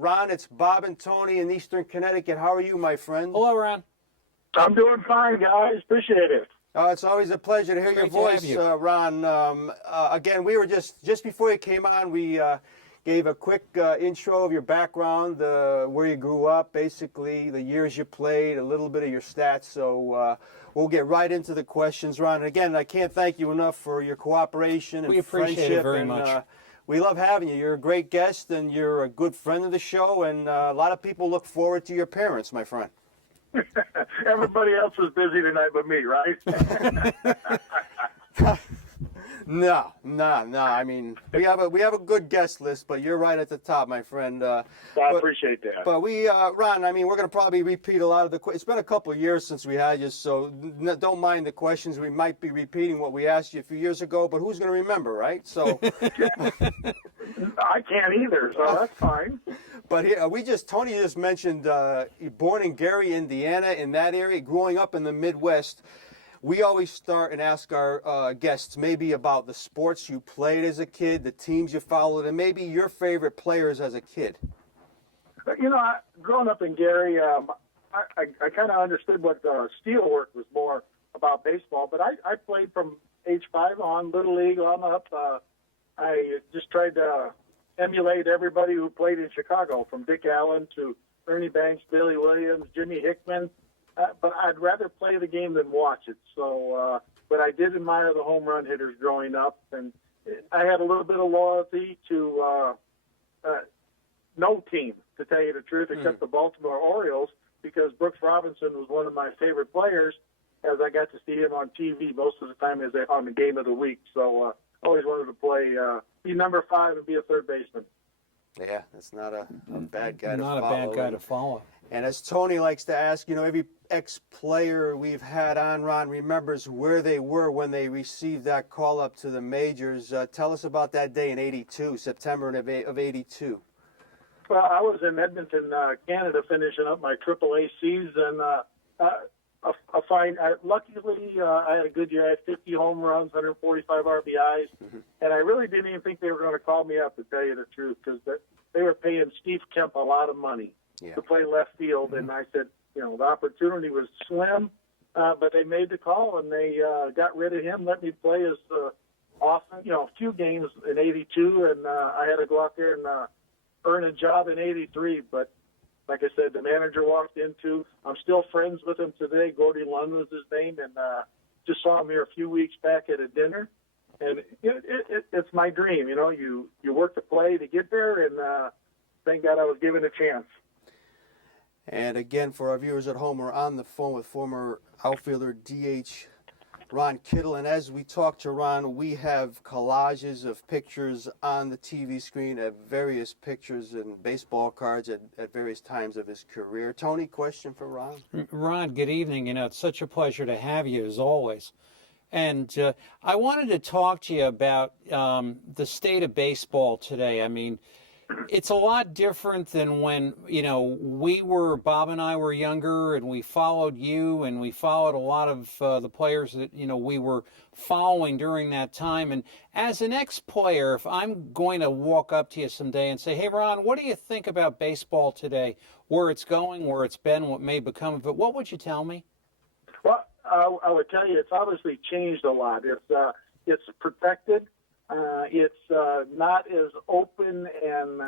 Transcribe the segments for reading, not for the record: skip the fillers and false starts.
Ron, it's Bob and Tony in Eastern Connecticut. How are you, my friend? Hello, Ron. I'm doing fine, guys. Appreciate it. It's always a pleasure to hear your voice, Ron. Again, we were just before you came on, we gave a quick intro of your background, where you grew up, basically the years you played, a little bit of your stats. So we'll get right into the questions, Ron. And again, I can't thank you enough for your cooperation and friendship. We appreciate it very much. We love having you. You're a great guest, and you're a good friend of the show, and a lot of people look forward to your parents, my friend. Everybody else was busy tonight but me, right? No. I mean, we have a good guest list, but you're right at the top, my friend. I appreciate that. But we, Ron, I mean, we're going to probably repeat a lot of the questions. It's been a couple of years since we had you, so don't mind the questions. We might be repeating what we asked you a few years ago, but who's going to remember, right? So I can't either, so that's fine. But here, Tony just mentioned you're born in Gary, Indiana, in that area, growing up in the Midwest. We always start and ask our guests maybe about the sports you played as a kid, the teams you followed, and maybe your favorite players as a kid. You know, growing up in Gary, I kind of understood what steel work was more about baseball, but I played from age 5 on, Little League on up. I just tried to emulate everybody who played in Chicago, from Dick Allen to Ernie Banks, Billy Williams, Jimmy Hickman. But I'd rather play the game than watch it. So, but I did admire the home run hitters growing up, and I had a little bit of loyalty to no team, to tell you the truth, except the Baltimore Orioles, because Brooks Robinson was one of my favorite players, as I got to see him on TV most of the time on the game of the week. So, always wanted to play, be number 5 and be a third baseman. Yeah, that's not a bad guy to follow. Not a bad guy to follow. And as Tony likes to ask, you know, every ex-player we've had on, Ron, remembers where they were when they received that call up to the majors. Tell us about that day in '82, September of '82. Well, I was in Edmonton, Canada, finishing up my AAA season. Luckily, I had a good year. I had 50 home runs, 145 RBIs, and I really didn't even think they were going to call me up, to tell you the truth, because they were paying Steve Kemp a lot of money to play left field, and I said, you know, the opportunity was slim, but they made the call, and they got rid of him, let me play as often, you know, a few games in '82, and I had to go out there and earn a job in '83, but like I said, the manager walked into, I'm still friends with him today. Gordy Lund was his name, and just saw him here a few weeks back at a dinner. And it's my dream, you know. You work to play to get there, and thank God I was given a chance. And again, for our viewers at home, we're on the phone with former outfielder DH Ron Kittle. And as we talk to Ron, we have collages of pictures on the TV screen of various pictures and baseball cards at various times of his career. Tony, question for Ron? Ron, good evening. You know, it's such a pleasure to have you, as always. And I wanted to talk to you about the state of baseball today. I mean, it's a lot different than when, you know, Bob and I were younger, and we followed you, and we followed a lot of the players that, you know, we were following during that time. And as an ex-player, if I'm going to walk up to you someday and say, hey, Ron, what do you think about baseball today, where it's going, where it's been, what may become of it, what would you tell me? Well, I would tell you it's obviously changed a lot. It's protected. It's not as open and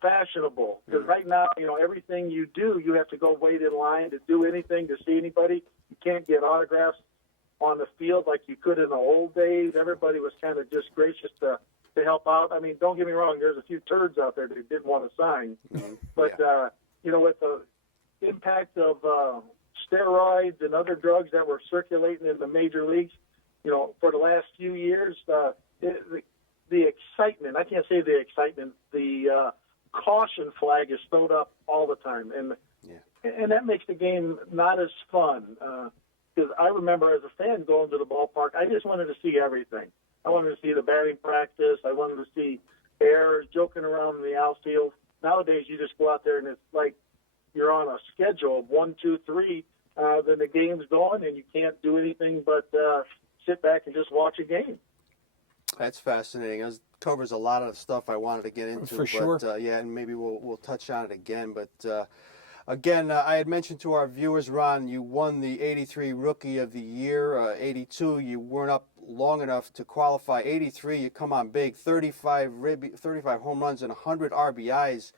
fashionable. Because right now, you know, everything you do, you have to go wait in line to do anything, to see anybody. You can't get autographs on the field like you could in the old days. Everybody was kind of just gracious to help out. I mean, don't get me wrong, there's a few turds out there that didn't want to sign. But, you know, with the impact of steroids and other drugs that were circulating in the major leagues, you know, for the last few years, the excitement, I can't say the excitement, the caution flag is thrown up all the time. And that makes the game not as fun. Because I remember as a fan going to the ballpark, I just wanted to see everything. I wanted to see the batting practice. I wanted to see errors, joking around in the outfield. Nowadays, you just go out there and it's like you're on a schedule of 1, 2, 3. Then the game's going and you can't do anything but sit back and just watch a game. That's fascinating. It covers a lot of the stuff I wanted to get into. For sure. But, yeah, and maybe we'll touch on it again. But again, I had mentioned to our viewers, Ron, you won the '83 Rookie of the Year. '82, you weren't up long enough to qualify. '83, you come on big, 35 home runs and 100 RBIs.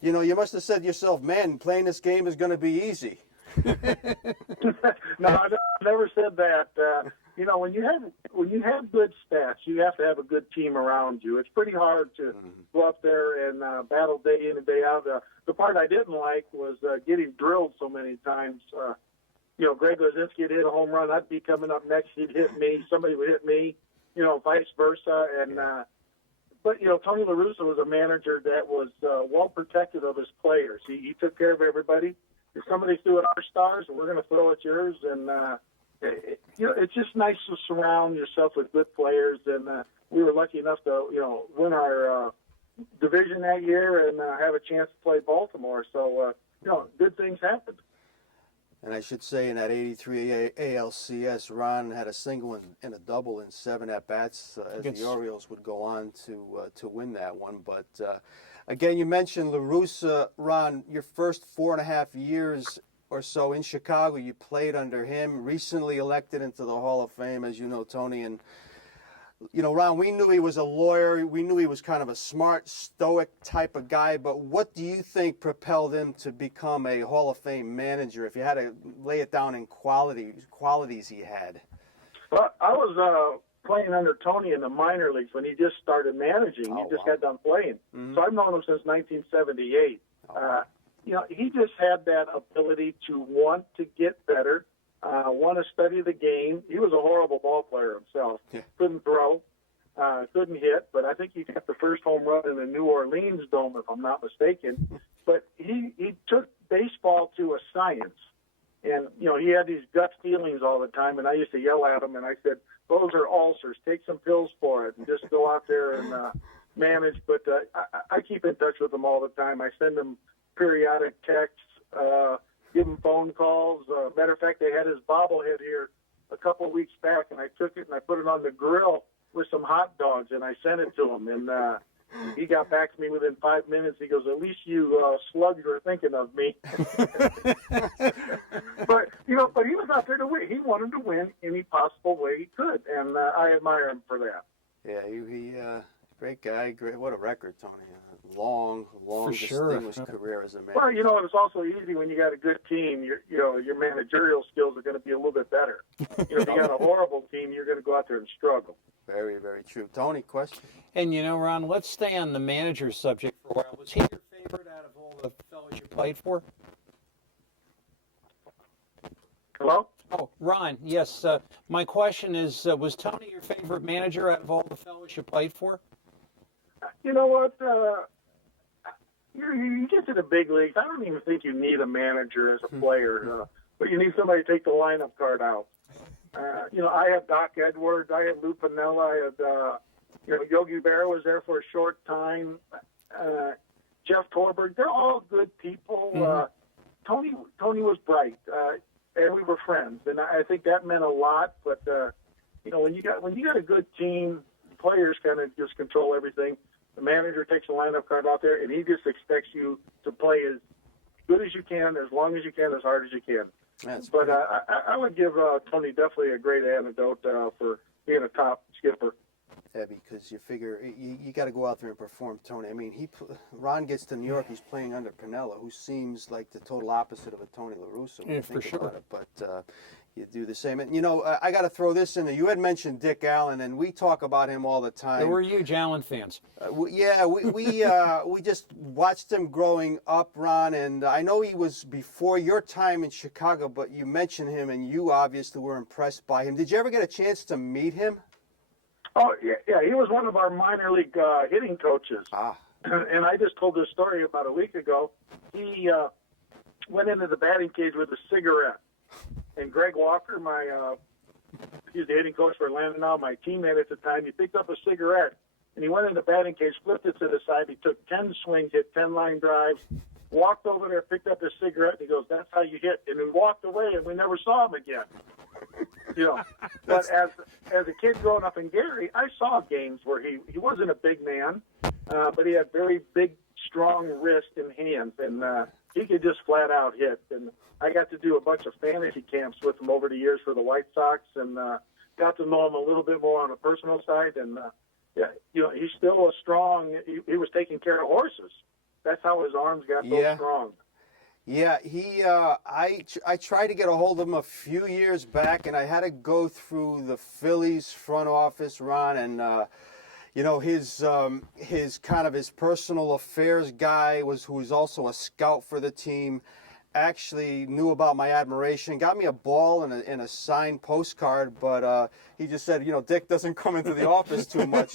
You know, you must have said to yourself, man, playing this game is going to be easy. No, I never said that. You know, when you have good stats, you have to have a good team around you. It's pretty hard to go up there and battle day in and day out. The part I didn't like was getting drilled so many times. You know, Greg Lozinski would hit a home run. I'd be coming up next. He'd hit me. Somebody would hit me. You know, vice versa. And but you know, Tony La Russa was a manager that was well protected of his players. He took care of everybody. If somebody threw at our stars, we're going to throw at yours. And you know, it's just nice to surround yourself with good players. And we were lucky enough to, you know, win our division that year and have a chance to play Baltimore. So, you know, good things happened. And I should say in that '83 ALCS, Ron had a single and a double in 7 at-bats as the Orioles would go on to win that one. But again, you mentioned La Russa, Ron, your first 4.5 years or so in Chicago, you played under him, recently elected into the Hall of Fame, as you know, Tony. And, you know, Ron, we knew he was a lawyer. We knew he was kind of a smart, stoic type of guy. But what do you think propelled him to become a Hall of Fame manager, if you had to lay it down in qualities he had? Well, I was playing under Tony in the minor leagues when he just started managing. He just got done playing. So I've known him since 1978. You know, he just had that ability to want to get better, want to study the game. He was a horrible ball player himself. Yeah. Couldn't throw, couldn't hit, but I think he got the first home run in the New Orleans Dome, if I'm not mistaken. But he took baseball to a science. And, you know, he had these gut feelings all the time, and I used to yell at him, and I said, those are ulcers. Take some pills for it and just go out there and manage. But I keep in touch with him all the time. I send him periodic texts, give him phone calls. Matter of fact, they had his bobblehead here a couple of weeks back, and I took it and I put it on the grill with some hot dogs, and I sent it to him. And he got back to me within 5 minutes. He goes, at least you slugs were thinking of me. But, you know, but he was out there to win. He wanted to win any possible way he could, and I admire him for that. Yeah, he great guy. Great, what a record, Tony. Long, distinguished career as a manager. Well, you know, it's also easy when you got a good team. Your managerial skills are going to be a little bit better. You know, if you got a horrible team, you're going to go out there and struggle. Very, very true. Tony, question? And, you know, Ron, let's stay on the manager subject for a while. Was he your favorite out of all the fellows you played for? Hello? Oh, Ron, yes. My question is, was Tony your favorite manager out of all the fellows you played for? You know what? You get to the big leagues, I don't even think you need a manager as a player, but you need somebody to take the lineup card out. You know, I had Doc Edwards, I had Lou Piniella, I had, you know, Yogi Berra was there for a short time, Jeff Torberg. They're all good people. Tony was bright, and we were friends, and I think that meant a lot. But you know, when you got a good team, players kind of just control everything. The manager takes the lineup card out there, and he just expects you to play as good as you can, as long as you can, as hard as you can. But I would give Tony definitely a great antidote for being a top skipper. Yeah, because you figure you got to go out there and perform, Tony. I mean, Ron gets to New York, he's playing under Piniella, who seems like the total opposite of a Tony La Russa. Yeah, for sure. But you do the same. And, you know, I got to throw this in there. You had mentioned Dick Allen, and we talk about him all the time. So we're huge Allen fans. We just watched him growing up, Ron, and I know he was before your time in Chicago, but you mentioned him, and you obviously were impressed by him. Did you ever get a chance to meet him? Oh, yeah, he was one of our minor league hitting coaches. And I just told this story about a week ago. He went into the batting cage with a cigarette. And Greg Walker, he's the hitting coach for Atlanta now, my teammate at the time, he picked up a cigarette, and he went in the batting cage, flipped it to the side. He took 10 swings, hit 10 line drives, walked over there, picked up his cigarette, and he goes, that's how you hit. And he walked away, and we never saw him again. You know, but as a kid growing up in Gary, I saw games where he wasn't a big man, but he had very big, strong wrist and hands, and he could just flat out hit. And I got to do a bunch of fantasy camps with him over the years for the White Sox, and got to know him a little bit more on the personal side. And yeah, you know, he's still a strong. He was taking care of horses. That's how his arms got so strong. Yeah, I tried to get a hold of him a few years back, and I had to go through the Phillies front office, Ron, and you know, his kind of his personal affairs guy who was also a scout for the team, actually knew about my admiration, got me a ball and a signed postcard, but he just said, you know, Dick doesn't come into the office too much.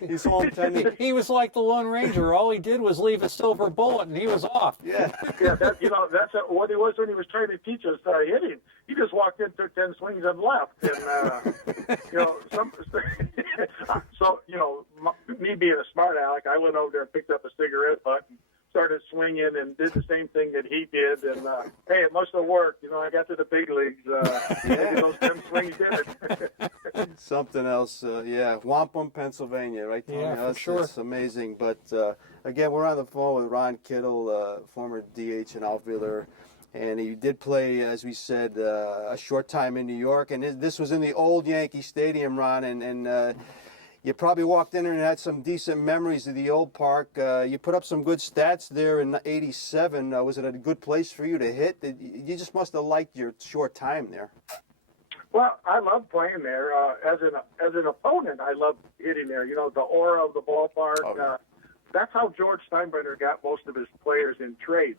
He's home tending. He was like the Lone Ranger. All he did was leave a silver bullet, and he was off. Yeah, that, you know, that's what he was when he was trying to teach us hitting. He just walked in, took 10 swings, and left. And you know, so you know, me being a smart aleck, I went over there and picked up a cigarette butt and started swinging and did the same thing that he did. And hey, it must have worked. You know, I got to the big leagues. Maybe those 10 swings did it. Something else, yeah, Wampum, Pennsylvania, right, Tony? Yeah, for sure. That's amazing. But again, we're on the phone with Ron Kittle, former DH and outfielder, and he did play, as we said, a short time in New York. And this was in the old Yankee Stadium, Ron, and you probably walked in there and had some decent memories of the old park. You put up some good stats there in '87. Was it a good place for you to hit? You just must have liked your short time there. Well, I love playing there. As an opponent, I love hitting there. You know, the aura of the ballpark. Oh. That's how George Steinbrenner got most of his players in trade.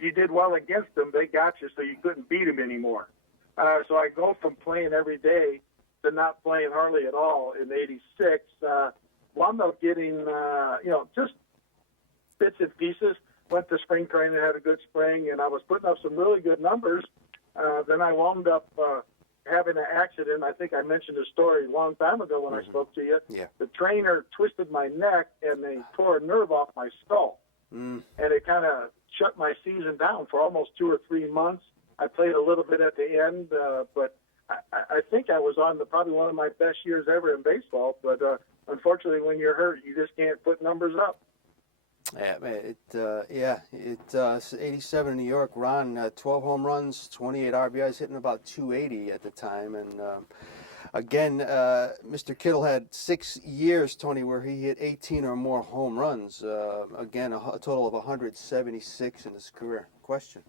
You did well against them, they got you, so you couldn't beat them anymore. So I go from playing every day to not playing hardly at all in '86. Wound up getting, you know, just bits and pieces. Went to spring training, had a good spring, and I was putting up some really good numbers. Then I wound up having an accident. I think I mentioned the story a long time ago when I spoke to you. Yeah. The trainer twisted my neck, and they tore a nerve off my skull. And it kind of shut my season down for almost 2 or 3 months. I played a little bit at the end, but I think I was on probably one of my best years ever in baseball. But unfortunately, when you're hurt, you just can't put numbers up. Yeah, it's 87 in New York. Ron, 12 home runs, 28 RBIs, hitting about 280 at the time. And again, Mr. Kittle had 6 years, Tony, where he hit 18 or more home runs. Again, a total of 176 in his career. Question.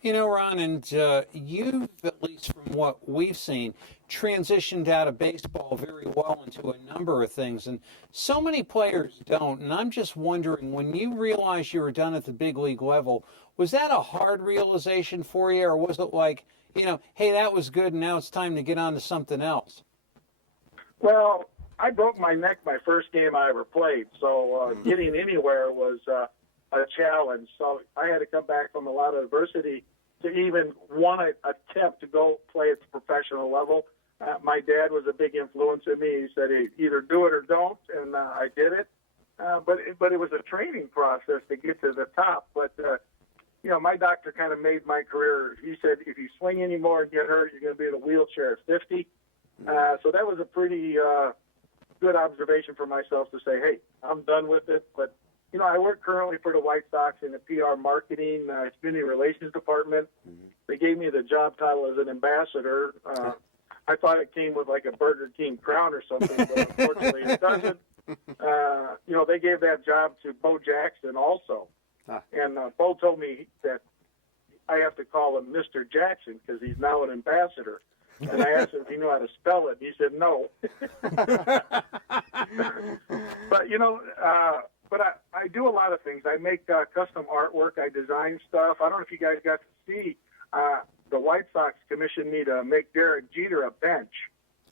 You know, Ron, and you've, at least from what we've seen, transitioned out of baseball very well into a number of things, and so many players don't. And I'm just wondering, when you realized you were done at the big league level, was that a hard realization for you, or was it like, you know, hey, that was good, and now it's time to get on to something else? Well, I broke my neck my first game I ever played, so getting anywhere was a challenge. So I had to come back from a lot of adversity to even want to attempt to go play at the professional level. My dad was a big influence in me. He said, hey, either do it or don't, and I did it. But it was a training process to get to the top. But, you know, my doctor kind of made my career. He said, if you swing anymore and get hurt, you're going to be in a wheelchair at 50. So that was a pretty good observation for myself to say, hey, I'm done with it. But you know, I work currently for the White Sox in the PR marketing, community relations department. They gave me the job title as an ambassador. I thought it came with like a Burger King crown or something, but unfortunately it doesn't. You know, they gave that job to Bo Jackson also. And Bo told me that I have to call him Mr. Jackson because he's now an ambassador. And I asked him if he knew how to spell it. He said no. But, you know, but I do a lot of things. I make custom artwork. I design stuff. I don't know if you guys got to see the White Sox commissioned me to make Derek Jeter a bench.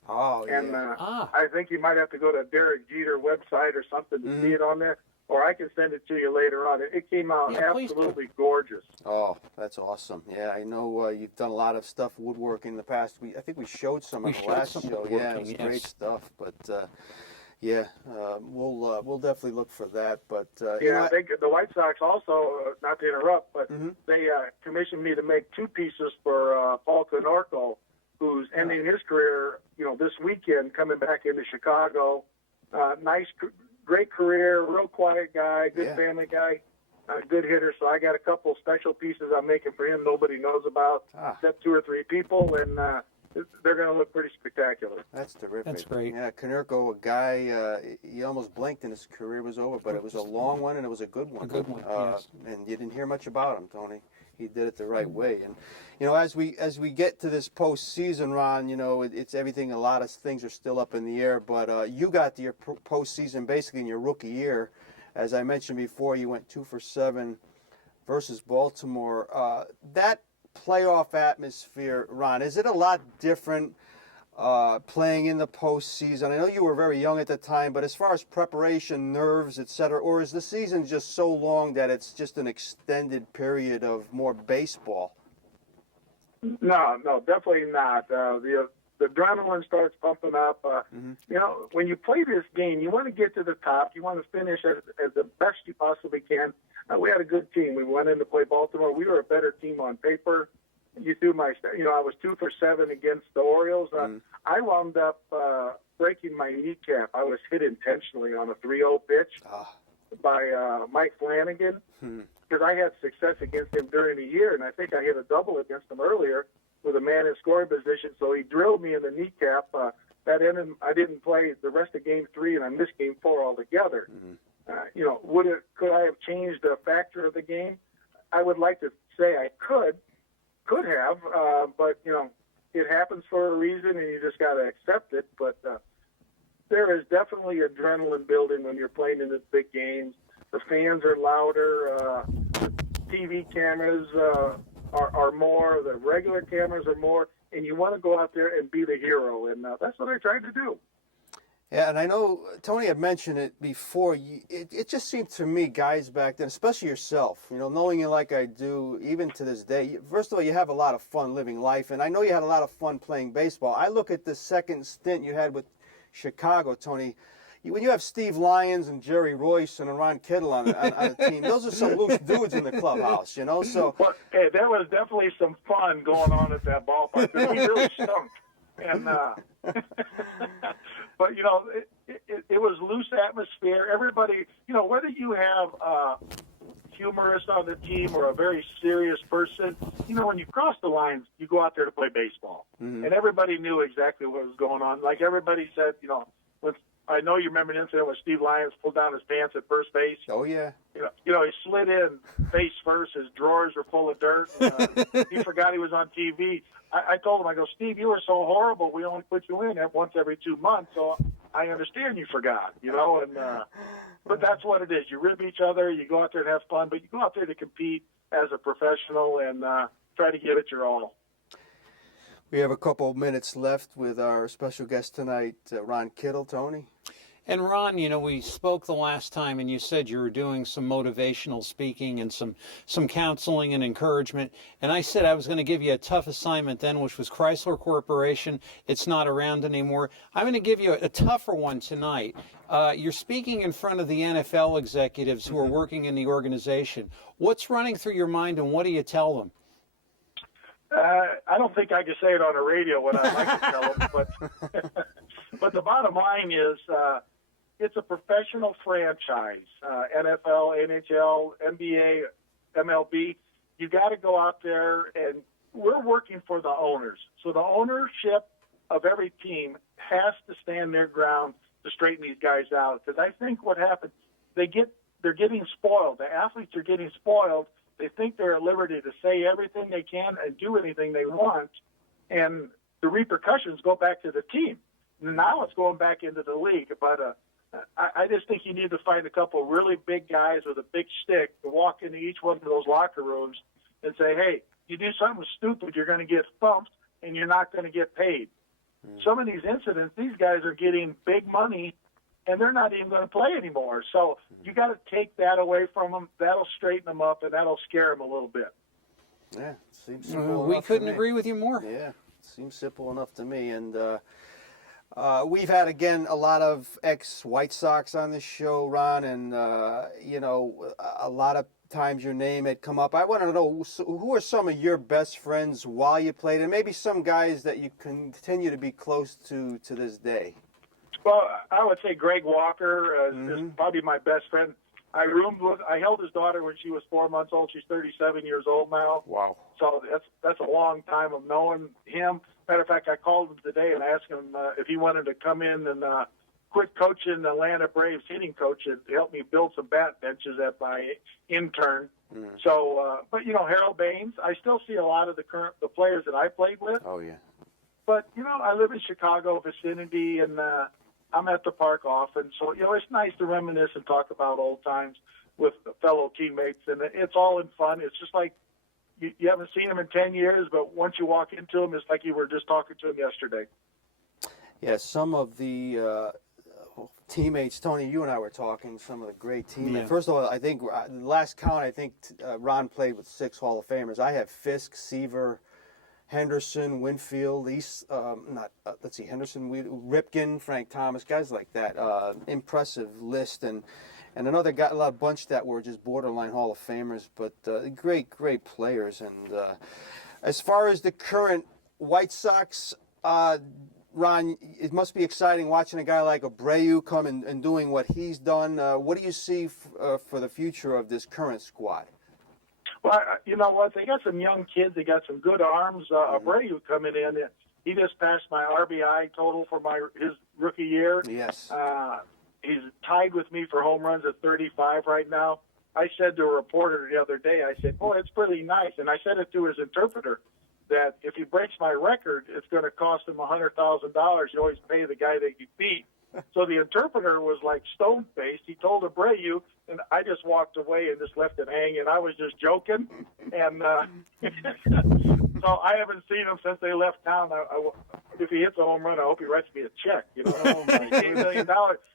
Oh, yeah. And I think you might have to go to Derek Jeter website or something to see it on there, or I can send it to you later on. It came out absolutely gorgeous. Oh, that's awesome. Yeah, I know you've done a lot of stuff woodworking in the past. I think we showed some in the last show. Yeah, it was great stuff. But yeah, we'll definitely look for that. But yeah, I think the White Sox also, not to interrupt, but they commissioned me to make 2 pieces for Paul Konorko who's ending his career, this weekend, coming back into Chicago. Great career, real quiet guy, good family guy, good hitter. So I got a couple special pieces I'm making for him nobody knows about, except 2 or 3 people, and they're going to look pretty spectacular. That's terrific. That's great. Yeah, Konerko, a guy, he almost blinked and his career was over, but it was a long one and it was a good one. A good one, yes. And you didn't hear much about him, Tony. He did it the right way. And, as we get to this postseason, Ron, it's everything, a lot of things are still up in the air, but you got to your postseason basically in your rookie year. As I mentioned before, you went 2 for 7 versus Baltimore. That playoff atmosphere, Ron, is it a lot different playing in the postseason? I know you were very young at the time, but as far as preparation, nerves, etc., or is the season just so long that it's just an extended period of more baseball? No, definitely not. The adrenaline starts pumping up. When you play this game, you want to get to the top. You want to finish as the best you possibly can. We had a good team. We went in to play Baltimore. We were a better team on paper. I was 2 for 7 against the Orioles. I wound up breaking my kneecap. I was hit intentionally on a 3-0 pitch by Mike Flanagan because I had success against him during the year, and I think I hit a double against him earlier with a man in scoring position. So he drilled me in the kneecap. That ended. I didn't play the rest of Game 3, and I missed Game 4 altogether. Could I have changed the factor of the game? I would like to say I could have, but it happens for a reason, and you just got to accept it. But there is definitely adrenaline building when you're playing in the big games. The fans are louder. TV cameras are more. The regular cameras are more, and you want to go out there and be the hero, and that's what I tried to do. Yeah, and I know Tony had mentioned it before. It just seemed to me, guys back then, especially yourself, knowing you like I do, even to this day, first of all, you have a lot of fun living life, and I know you had a lot of fun playing baseball. I look at the second stint you had with Chicago, Tony. When you have Steve Lyons and Jerry Royce and Ron Kittle on a team, those are some loose dudes in the clubhouse, So, well, hey, there was definitely some fun going on at that ballpark. We really stunk, and but it was loose atmosphere. Everybody, whether you have a humorist on the team or a very serious person, when you cross the lines, you go out there to play baseball, and everybody knew exactly what was going on. Like everybody said, I know you remember the incident when Steve Lyons pulled down his pants at first base. Oh, yeah. He slid in face first. His drawers were full of dirt. He forgot he was on TV. I told him, Steve, you were so horrible. We only put you in once every 2 months. So I understand you forgot, but that's what it is. You rib each other. You go out there and have fun, but you go out there to compete as a professional and try to give it your all. We have a couple of minutes left with our special guest tonight, Ron Kittle. Tony? And Ron, we spoke the last time and you said you were doing some motivational speaking and some counseling and encouragement. And I said I was going to give you a tough assignment then, which was Chrysler Corporation. It's not around anymore. I'm going to give you a tougher one tonight. You're speaking in front of the NFL executives who are working in the organization. What's running through your mind and what do you tell them? I don't think I can say it on the radio what I'd like to tell them, but the bottom line is it's a professional franchise, NFL, NHL, NBA, MLB. You got to go out there, and we're working for the owners. So the ownership of every team has to stand their ground to straighten these guys out. Because I think what happens, they're getting spoiled. The athletes are getting spoiled. They think they're at liberty to say everything they can and do anything they want, and the repercussions go back to the team. Now it's going back into the league. But I just think you need to find a couple of really big guys with a big stick to walk into each one of those locker rooms and say, hey, you do something stupid, you're going to get thumped, and you're not going to get paid. Some of these incidents, these guys are getting big money, and they're not even going to play anymore. So you got to take that away from them. That'll straighten them up, and that'll scare them a little bit. Yeah, seems simple we enough couldn't to me. agree with you more. Yeah, seems simple enough to me. And We've had, again, a lot of ex-White Sox on this show, Ron, and, a lot of times your name had come up. I want to know, who are some of your best friends while you played, and maybe some guys that you continue to be close to this day? Well, I would say Greg Walker is probably my best friend. I held his daughter when she was 4 months old. She's 37 years old now. Wow. So that's a long time of knowing him. Matter of fact, I called him today and asked him if he wanted to come in and quit coaching the Atlanta Braves hitting coach and help me build some bat benches at my intern. So, but Harold Baines, I still see a lot of the players that I played with. Oh, yeah. But I live in Chicago vicinity, and I'm at the park often. So it's nice to reminisce and talk about old times with fellow teammates, and it's all in fun. It's just like you haven't seen them in 10 years, but once you walk into them, it's like you were just talking to them yesterday. Yeah, some of the teammates, Tony, you and I were talking, some of the great teammates. Yeah. First of all, I think last count, Ron played with 6 Hall of Famers. I have Fisk, Seaver, Henderson, Winfield, Henderson, Ripken, Frank Thomas, guys like that. Impressive list, and another guy, a bunch that were just borderline Hall of Famers, but great players. And as far as the current White Sox, Ron, it must be exciting watching a guy like Abreu come and doing what he's done. What do you see for the future of this current squad? Well, you know what? They got some young kids. They got some good arms. Abreu coming in. He just passed my RBI total for his rookie year. Yes. He's tied with me for home runs at 35 right now. I said to a reporter the other day, I said, boy, it's pretty nice. And I said it to his interpreter, that if he breaks my record, it's going to cost him $100,000. You always pay the guy that you beat. So the interpreter was like stone-faced. He told Abreu, and I just walked away and just left it hanging. I was just joking. And so I haven't seen him since they left town. If he hits a home run, I hope he writes me a check. $68 million.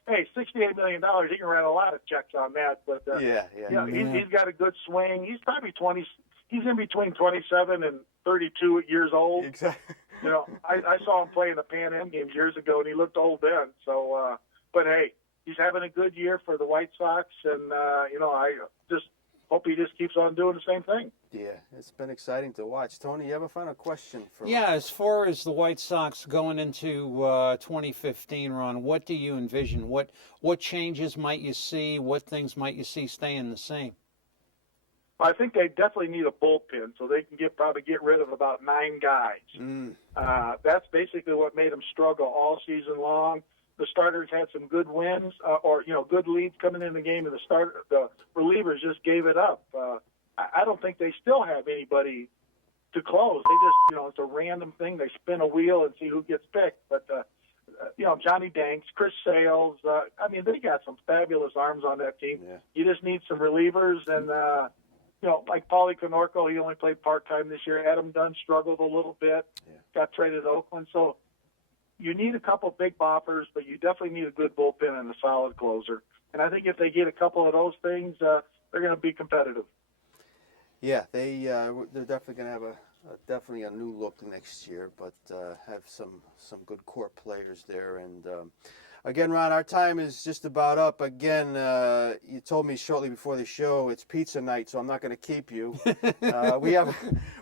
Hey, $68 million. He can write a lot of checks on that. But he's got a good swing. He's probably 20. He's in between 27 and 32 years old. Exactly. I saw him play in the Pan Am games years ago, and he looked old then. So, but hey, he's having a good year for the White Sox, and I just hope he just keeps on doing the same thing. Yeah, it's been exciting to watch. Tony, you have a final question for Yeah, as far as the White Sox going into 2015, Ron, what do you envision? What changes might you see? What things might you see staying the same? I think they definitely need a bullpen so they can probably get rid of about 9 guys. That's basically what made them struggle all season long. The starters had some good wins or good leads coming in the game, and the relievers just gave it up. I don't think they still have anybody to close. They just, it's a random thing. They spin a wheel and see who gets picked. But, Johnny Danks, Chris Sales, they got some fabulous arms on that team. Yeah. You just need some relievers and, like Paulie Konorko, he only played part-time this year. Adam Dunn struggled a little bit, got traded to Oakland. So you need a couple big boppers, but you definitely need a good bullpen and a solid closer. And I think if they get a couple of those things, they're going to be competitive. Yeah, they're definitely going to have definitely a new look next year, but have some good core players there. And again, Ron, our time is just about up. Again, you told me shortly before the show it's pizza night, so I'm not going to keep you. We have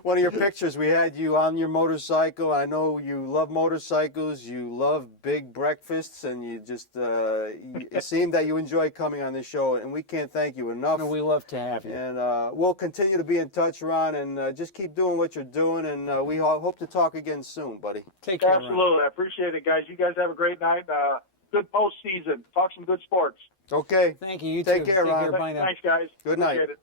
one of your pictures. We had you on your motorcycle. I know you love motorcycles. You love big breakfasts, and you just it seemed that you enjoy coming on this show, and we can't thank you enough. No, we love to have you. And we'll continue to be in touch, Ron, and just keep doing what you're doing, and we hope to talk again soon, buddy. Take care, Absolutely. Ron. I appreciate it, guys. You guys have a great night. Good postseason. Talk some good sports. Okay. Thank you. You Take too. care, Ron. Bye now. Thanks, guys. Good night. Appreciate it.